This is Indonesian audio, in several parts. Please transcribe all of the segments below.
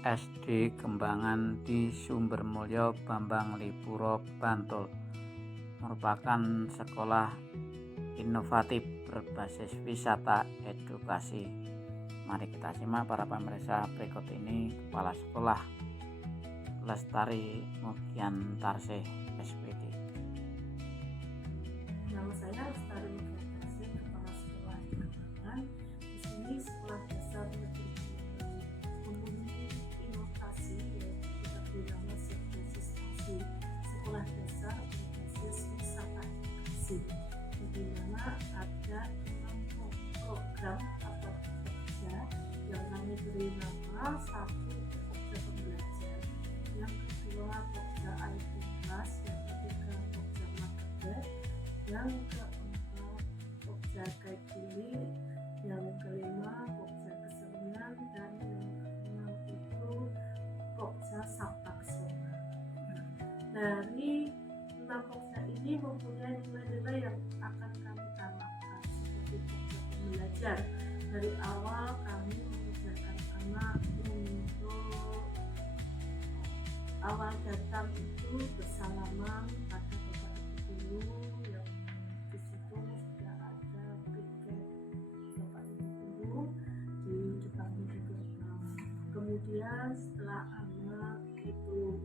SD Kembangan di Sumbermulyo Bambang Lipuro, Bantul, merupakan sekolah inovatif berbasis wisata edukasi. Mari kita simak para pemirsa, berikut ini Kepala Sekolah Lestari Mugian Tarsih SPD. Nama saya Lestari Mugian Tarsih, Kepala Sekolah Kembangan. Di sini Sekolah Dasar Negeri mempunyai inovasi, yaitu kita beri nama Siswasiswasi, Sekolah Dasar berbasis wisata edukasi, di mana ada 6 program atau kerja yang kami beri nama. Satu itu Pokja Pembelajar, yang kedua Pokja IT Class, yang ketiga Pokja Marketer, yang keempat Pokja Kaikili, yang kelima Pokja Kesenian, dan yang keenam itu Pokja Sabtaksona. Dari 6 Pokja ini mempunyai nilai-nilai yang akan kami tanamkan, seperti Pokja Pembelajar. Dari awal kami mengajarkan anak untuk awal datang itu bersalaman pada bapak ibu guru, yang di situ sudah ada piket bapak ibu guru di depan pintu gerbang. Kemudian setelah anak itu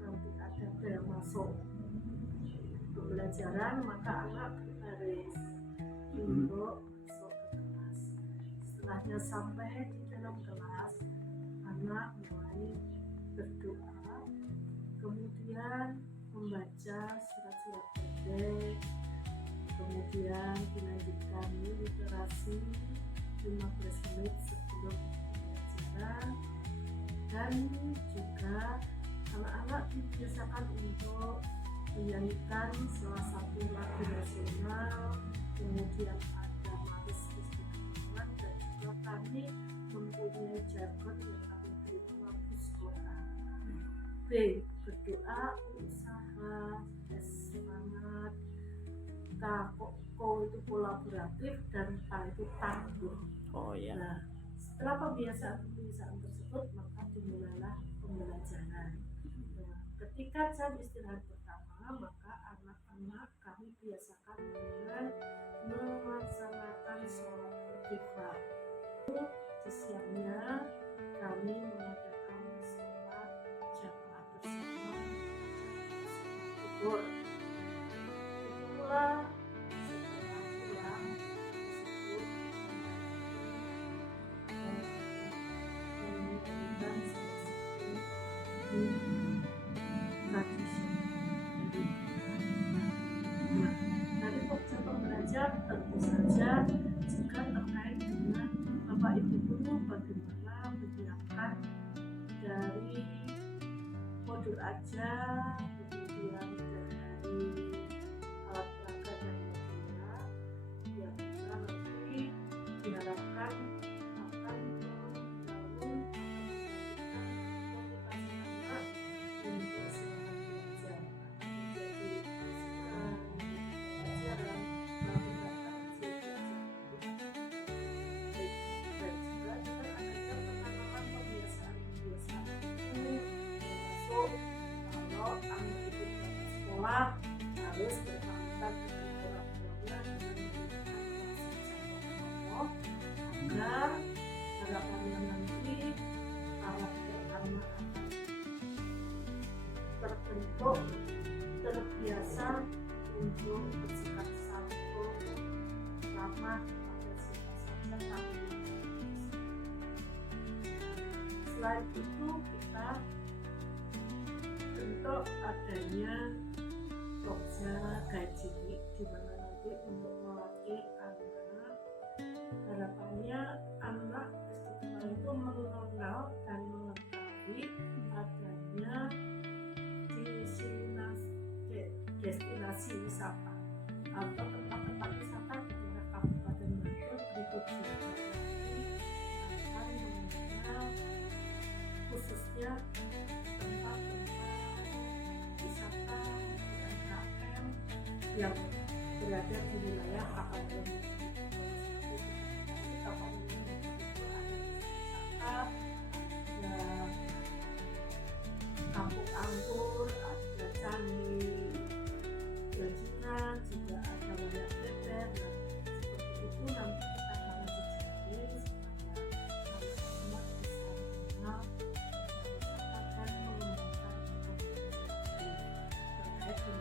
nanti ada bel masuk pembelajaran, maka anak berbaris untuk masuk ke kelas. Setelahnya sampai di dalam kelas, anak mulai berdoa, kemudian membaca surat-surat pendek, kemudian dilanjutkan literasi 15 menit sebelum pembelajaran, dan juga anak-anak dibiasakan untuk menyanyikan salah satu lagu nasional, kemudian ada Maris Kristi Kembangan, dan juga kami mempunyai jargon yang kami beri nama Buskota. B. Berdoa, usaha, semangat. K. Ko itu kolaboratif, dan T itu tangguh. Nah, setelah pembiasaan tersebut, maka dimulailah pembelajaran. Nah, ketika jam istirahat pertama, maka anak-anak kami biasakan dengan melaksanakan sholat istighfar. Di siangnya kami mengadakan sholat jamaah bersama zuhur. Itulah setelah pulang disebut dan dari Pokja Pembelajar tentu saja juga terkait dengan Bapak Ibu Guru, bagaimana menyiapkan dari modul ajar, kemudian dari alat peraga dan media yang bisa nanti diharapkan akan membangun motivasi anak untuk semangat belajar, menjadi pelajaran melakukan kaji belajar, dan juga dengan adanya penanaman kebiasaan-kebiasaan itu, termasuk kalau anak itu di sekolah harus berpamitan dengan orang tuanya dengan agar harapannya nanti karakter anak akan terbentuk, terbiasa untuk bersikap santun, ramah pada siapa saja kami. Selain itu, kita bentuk adanya Pokja Gaji, di mana nanti untuk melatih anak, harapannya anak istiqomah itu mengenal dan mengetahui adanya destinasi wisata atau tempat-tempat wisata di daerah Kabupaten Bantul. Berikut juga nanti akan mengenal khususnya tempat-tempat wisata UMKM yang berada di wilayah Kabupaten Bantul. Kabupaten Bantul itu ada wisata, ada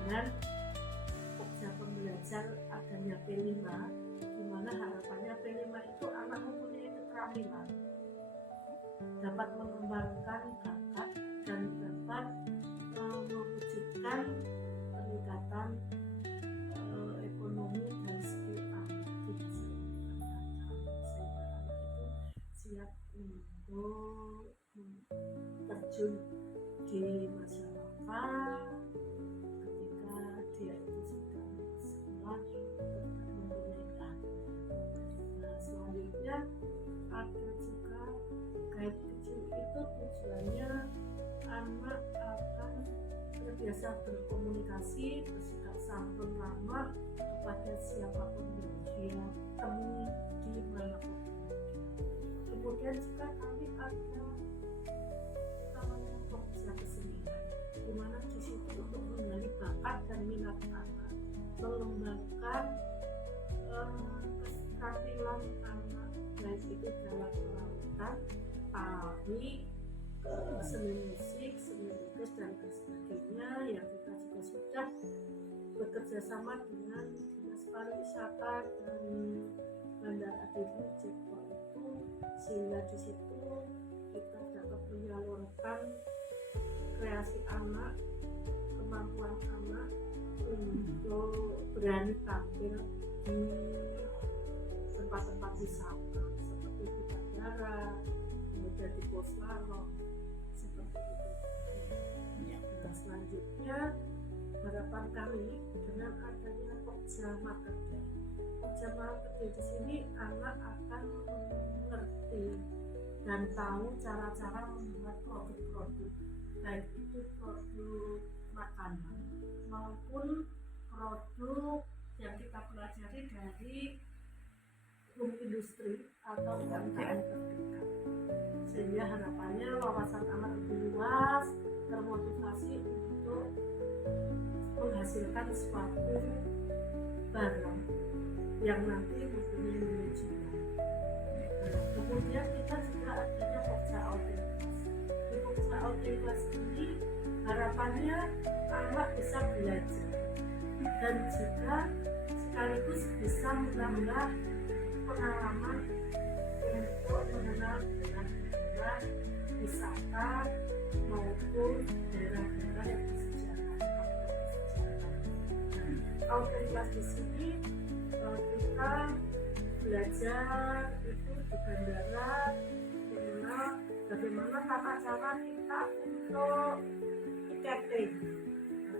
dengan Pokja Pembelajar adanya P5, di mana harapannya P5 itu anak mempunyai keterampilan, dapat mengembangkan bakat dan dapat mewujudkan peningkatan ekonomi dan skill anak di masa depan, sehingga anak itu siap untuk terjun di masyarakat ketika dia itu sudah sekolah mempunyai bakat. Nah, selanjutnya ada juga guide kecil itu tujuannya anak akan terbiasa berkomunikasi, bersikap santun ramah kepada siapapun yang dia temui di manapun. Kemudian juga kami ada namanya Pokja Kesenian, di mana di situ untuk menggali bakat dan minat anak, mengembangkan keterampilan anak, baik itu dalam perawatan, tari, seni musik, seni lukis dan sebagainya, yang kita juga sudah bekerja sama dengan Dinas Pariwisata dan Bandara Adi Jepang itu, sehingga di situ kita dapat menyalurkan kreasi anak, kemampuan anak untuk berani tampil di tempat-tempat wisata seperti di bandara, kemudian di pos larong, seperti itu. Nah, selanjutnya harapan kami dengan adanya Pokja Marketing. Pokja Marketing di sini anak akan mengerti dan tahu cara-cara membuat produk-produk, baik itu produk makanan maupun produk yang kita pelajari dari home industri atau UMKM terdekat, sehingga harapannya wawasan anak lebih luas, termotivasi untuk menghasilkan suatu barang yang nanti mempunyai nilai jual. Kemudian kita juga adanya Pokja Outing Class. Di Pokja Outing Class ini harapannya anak bisa belajar dan juga sekaligus bisa menambah pengalaman untuk mengenal daerah-daerah wisata maupun daerah-daerah yang bersejarah. Outing Class di sini kita belajar itu di bandara, mengenal bagaimana tata cara kita untuk tiketing,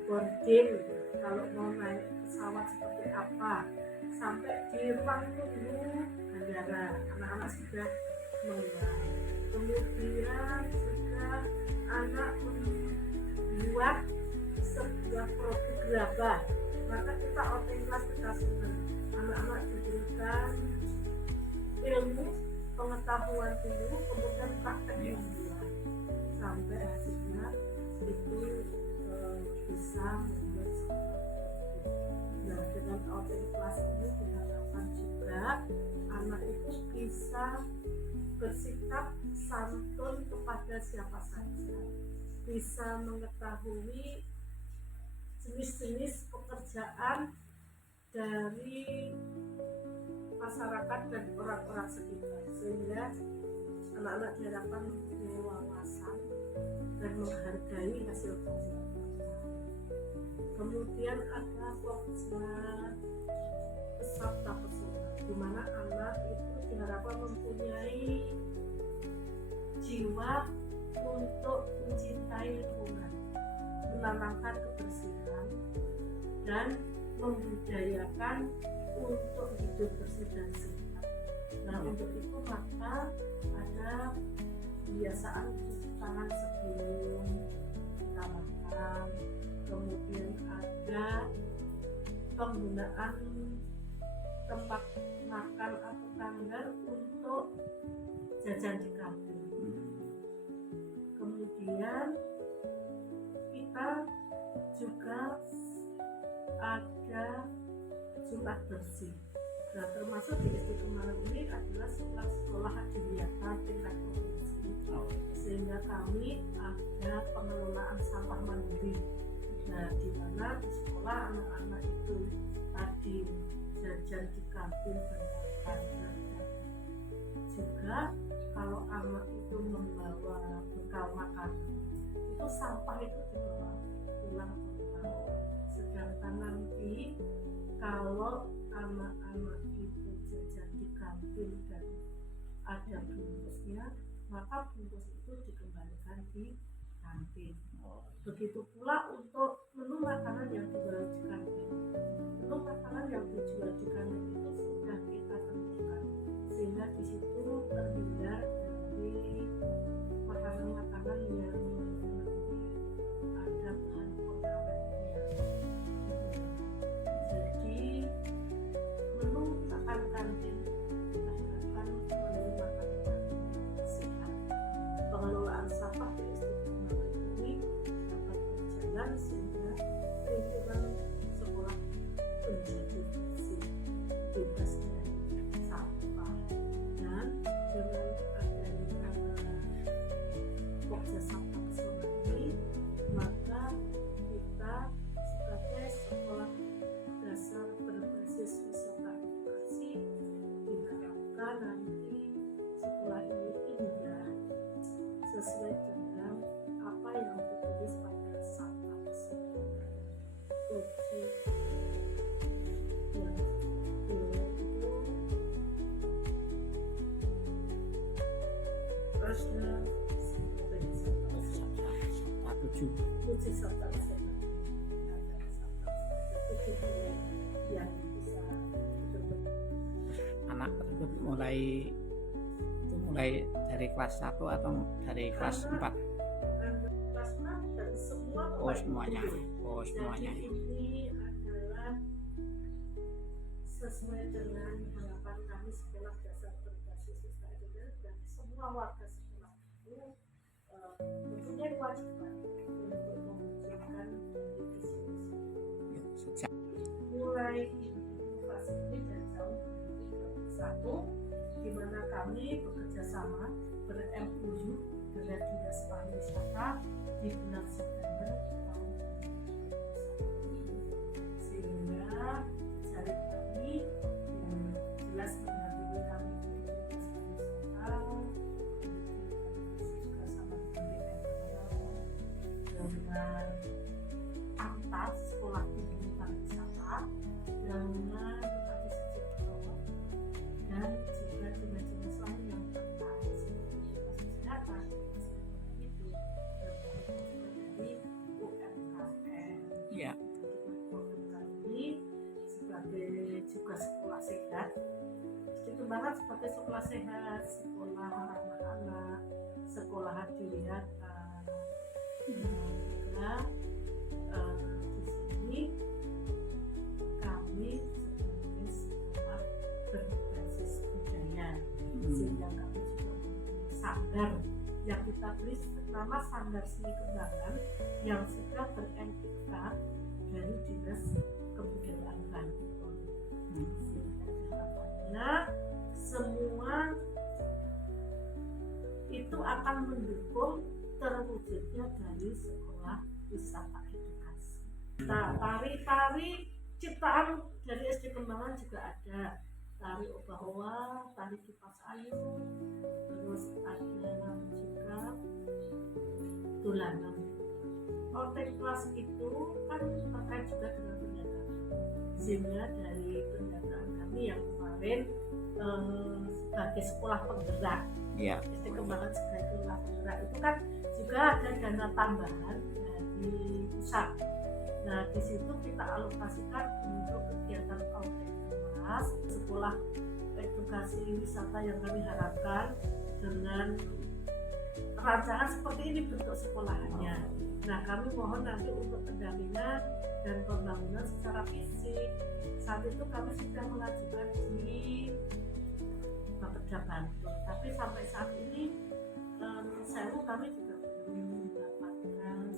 boarding, kalau mau naik pesawat seperti apa, sampai di ruang tunggu bandara anak-anak sudah mengenal. Kemudian juga anak membuat sebuah produk gerabah, maka kita Outing Class kita senang. Anak-anak diberikan ilmu, pengetahuan dulu, kemudian praktek membuat sampai hasilnya itu bisa membuat sebuah produk. Nah, dengan Outing Class ini diharapkan juga anak itu bisa bersikap santun kepada siapa saja, bisa mengetahui jenis-jenis pekerjaan dari masyarakat dan orang-orang sekitar, sehingga anak-anak diharapkan mempunyai wawasan dan menghargai hasil karya. Kemudian ada Pokja Sabta Pesona, di mana anak itu diharapkan mempunyai jiwa untuk mencintai lingkungan, menanamkan kebersihan dan membudayakan untuk hidup bersih dan sehat. Nah, untuk itu maka ada kebiasaan cuci tangan sebelum kita makan, kemudian ada penggunaan tempat makan atau tanggal untuk jajan di kantin. Kemudian kita juga ada Jumat bersih. Nah, termasuk di SD Kemalang ini adalah sekolah kegiatan tingkat provinsi, sehingga kami ada pengelolaan sampah mandiri. Nah, di mana di sekolah anak-anak itu tadi jajan di kantin dan juga kalau anak itu membawa bekal makanan itu sampah itu dibawa pulang ke rumah. Sedangkan nanti kalau anak-anak itu jajan di kantin dan ada bungkusnya, maka bungkus itu dikembalikan di kantin. Begitu pula untuk menu makanan yang dijual di kantin. Menu makanan yang dijual di kantin itu sudah kita tentukan, sehingga di situ terhindar dari makanan-makanan yang ada bahan pengawetnya. Jadi menu makan kantin kita harapkan menu makanan sehat. Pengelolaan sampah di istiqomah ini dapat berjalan sehingga lingkungan sekolah menjadi bersih, bebas dari sampah. Dan dengan adanya Pokja Sampah Pesona ini, maka kita sebagai sekolah dasar berbasis wisata edukasi diharapkan nanti sekolah ini indah sesuai dengan apa yang tertulis pada sampah pesona. Oke, yang itu Rasna tujuh Puji Sabta Pesona. Ada Sabta Pesona yang bisa anak tersebut mulai dari kelas 1 atau dari kelas 4? kelas 6 dan semua Oh semuanya. Oh Jadi semuanya. ini adalah sesuai dengan harapan kami sekolah dasar berbasis wisata edukasi dan semua warga sekolah itu mempunyai kewajiban untuk mewujudkan visi misi. Sejak Mulai inovasi ini dari tahun 2021, di mana kami bekerja sama ber-MOU dengan Dinas Pariwisata di bulan September tahun 2021, sehingga jari kami yang jelas mendampingi kami di Dinas Pariwisata juga sama dengan dengan antar sekolah tinggi pariwisata dengan Bupati Sucipto dan juga dinas-dinas lain yang terkait seperti kesehatan itu dari UMKM. ya Produk kami sebagai juga sekolah sehat, dikembangkan sebagai sekolah sehat, sekolah ramah anak, sekolah hadiah juga di sini kami sebagai sekolah berbasis budaya, sehingga kami juga mempunyai sanggar yang kita beri nama Sanggar Seni Kembangan yang sudah ber-NIK dari Dinas Kebudayaan Bantul. Sehingga harapannya semua itu akan mendukung terwujudnya dari sekolah wisata edukasi. Nah, tari-tari ciptaan dari SD Kembangan juga ada, tari Obahoa, tari Kipas Ayu, terus ada juga dolanan. Konten kelas itu kan terkait juga dengan pendataan, sehingga dari pendataan kami yang kemarin sebagai sekolah penggerak, ya SD Kembangan sebagai sekolah penggerak itu kan juga ada dana tambahan dari pusat. Nah, di situ kita alokasikan untuk kegiatan konten kelas sekolah edukasi wisata yang kami harapkan dengan rancangan seperti ini bentuk sekolahannya. Nah, kami mohon nanti untuk pendampingan dan pembangunan secara fisik. Saat itu kami sudah mengajukan di Bapeda Bantul, tapi sampai saat ini kami juga belum mendapatkan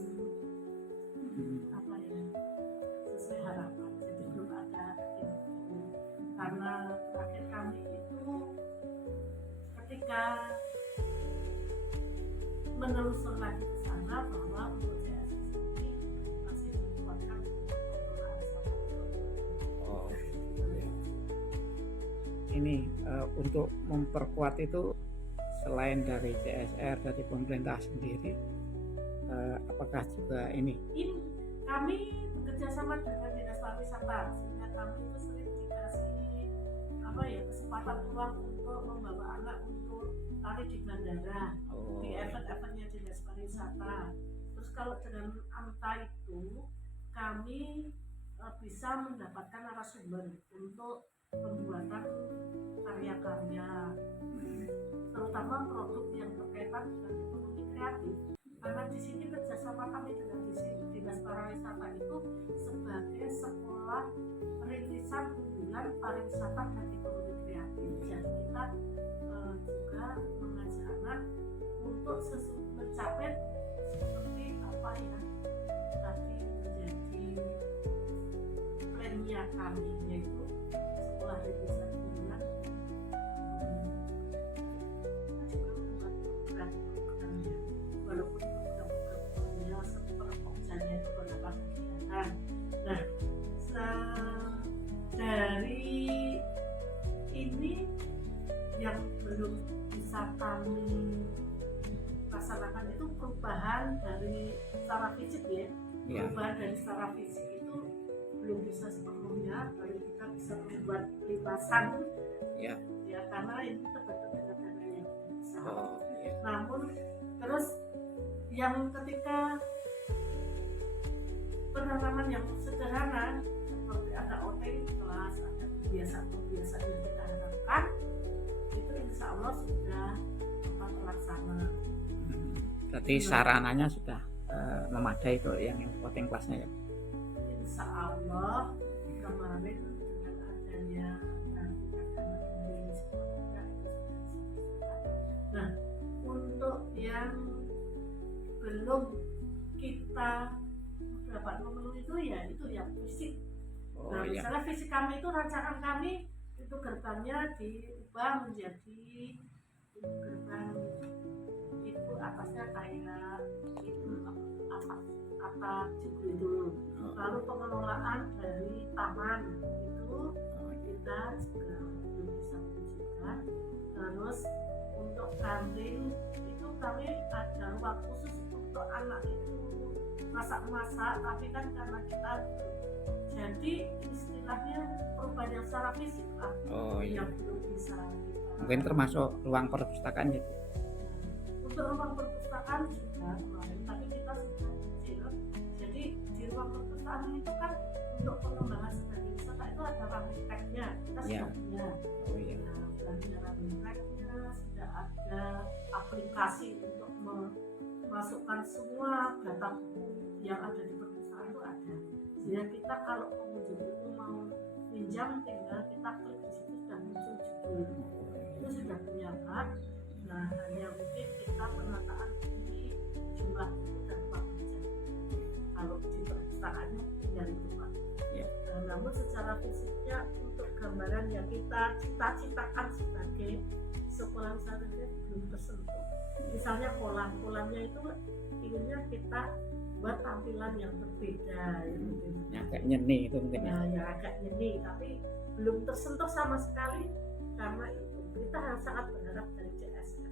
apa ya sesuai harapan. Jadi belum ada info, karena terakhir kami itu ketika menelusur lagi ke sana bahwa untuk JSS ini masih Oh, ini untuk memperkuat itu selain dari CSR dari pemerintah sendiri, apakah juga ini? Ini kami bekerja sama dengan dinas pariwisata sehingga kami itu sering dikasih kesempatan peluang untuk membawa anak untuk tari di bandara, di event-eventnya dinas pariwisata. Terus kalau dengan AMTA itu kami bisa mendapatkan narasumber untuk pembuatan karya-karya, terutama produk yang berkaitan dengan ekonomi kreatif. Karena di sini kerjasama kami dengan dinas pariwisata itu sebagai sekolah rintisan unggulan pariwisata dan ekonomi kreatif. Jadi kita juga mengajak anak untuk mencapai seperti apa yang tadi menjadi plannya kami, yaitu sekolah rintisan unggulan. Walaupun program-programnya seperti itu beberapa kegiatan. Nah, dari ini yang belum bisa kami laksanakan itu perubahan dari secara fisik ya. Perubahan dari secara fisik itu belum bisa sepenuhnya, kalau kita bisa membuat lipasan ya karena ini terbentuk dengan dana yang besar. Namun terus yang ketika penanaman yang sederhana seperti ada outing kelas, ada kebiasaan-kebiasaan yang kita harapkan itu insya Allah sudah terlaksana. Berarti sarananya sudah memadai itu yang outing kelasnya ya? Insya Allah kemarin dengan adanya nah untuk yang belum kita dapat memenuhi itu ya itu yang fisik. Misalnya fisik kami itu rancangan kami itu gerbangnya diubah menjadi gerbang itu atasnya kayak itu atap itu. Lalu pengelolaan dari taman itu kita juga belum bisa wujudkan. Terus untuk kantin itu kami ada ruang khusus untuk anak itu masak-masak, tapi kan karena kita jadi istilahnya perubahan yang secara fisik lah yang belum bisa kita. Mungkin termasuk ruang perpustakaan gitu. Untuk ruang perpustakaan juga kemarin, tapi kita sudah kecil. Jadi di ruang perpustakaan itu kan untuk pengembangan sebagai wisata itu ada rantingnya, kita sudah punya. Rantingnya sudah ada aplikasi untuk memasukkan semua data buku yang ada di perpustakaan itu ada. Sehingga kita kalau pengunjung itu mau pinjam tinggal kita klik di situ sudah muncul judul. Itu sudah punya kan. Nah, hanya mungkin kita penataan di jumlah buku dan ruang baca. Kalau di perpustakaannya tinggal itu Pak. Namun secara fisiknya untuk gambaran yang kita cita-citakan sebagai sekolah wisata belum tersentuh. Misalnya kolam-kolamnya itu inginnya kita buat tampilan yang berbeda, yang agak nyeni itu mungkin ya agak nyeni, tapi belum tersentuh sama sekali. Karena itu kita sangat berharap dari CSR.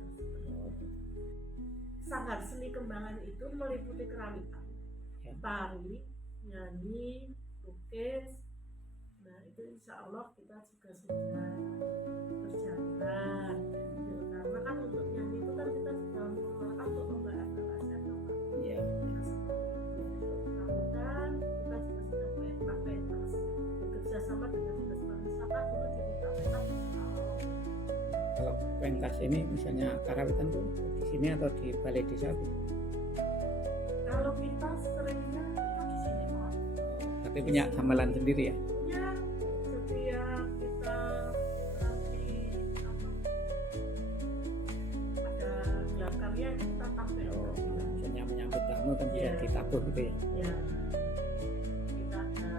Sanggar seni kembangan itu meliputi keramika, tari, nyanyi, lukis. Nah itu insya Allah kita juga sudah berjalan. Karena kan untuk nyanyi itu kan kita sudah mengeluarkan untuk lomba FLSM. Iya. Kemudian kita juga sudah pentas bekerja sama dengan dinas pariwisata dulu diminta pentas. Kalau pentas ini misalnya karawitan tuh di sini atau di balai desa tuh? Kalau kita seringnya itu di sini Pak. Tapi punya gamelan sendiri ya? Punya. Setiap kita nanti ada gelar karya kita tampil. Misalnya menyambut tamu kan bisa ditabuh gitu ya? Ya. Kita ada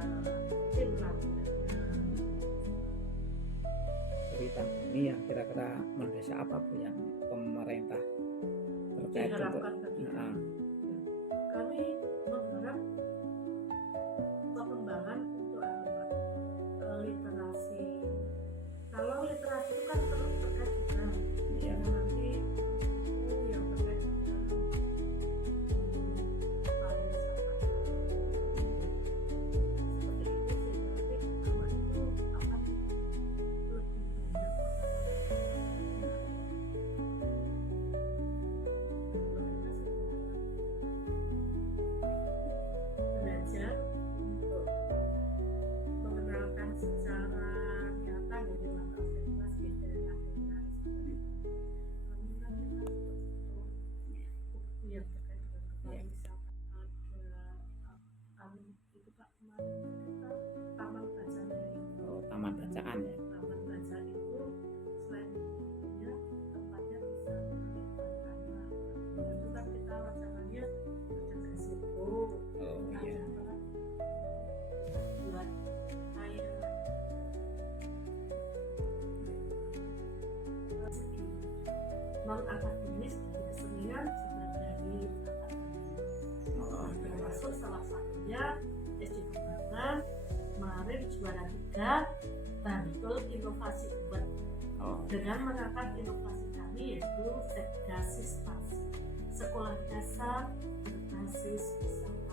tim lah. Tahun ini yang kira-kira mendesak apa Bu yang pemerintah terkait untuk kami mengharap pengembangan untuk termasuk salah satunya SD Kembangan kemarin juara 3 Bantul Inovasi Ubat dengan mengangkat inovasi kami yaitu Sekdasistas, sekolah dasar berbasis wisata.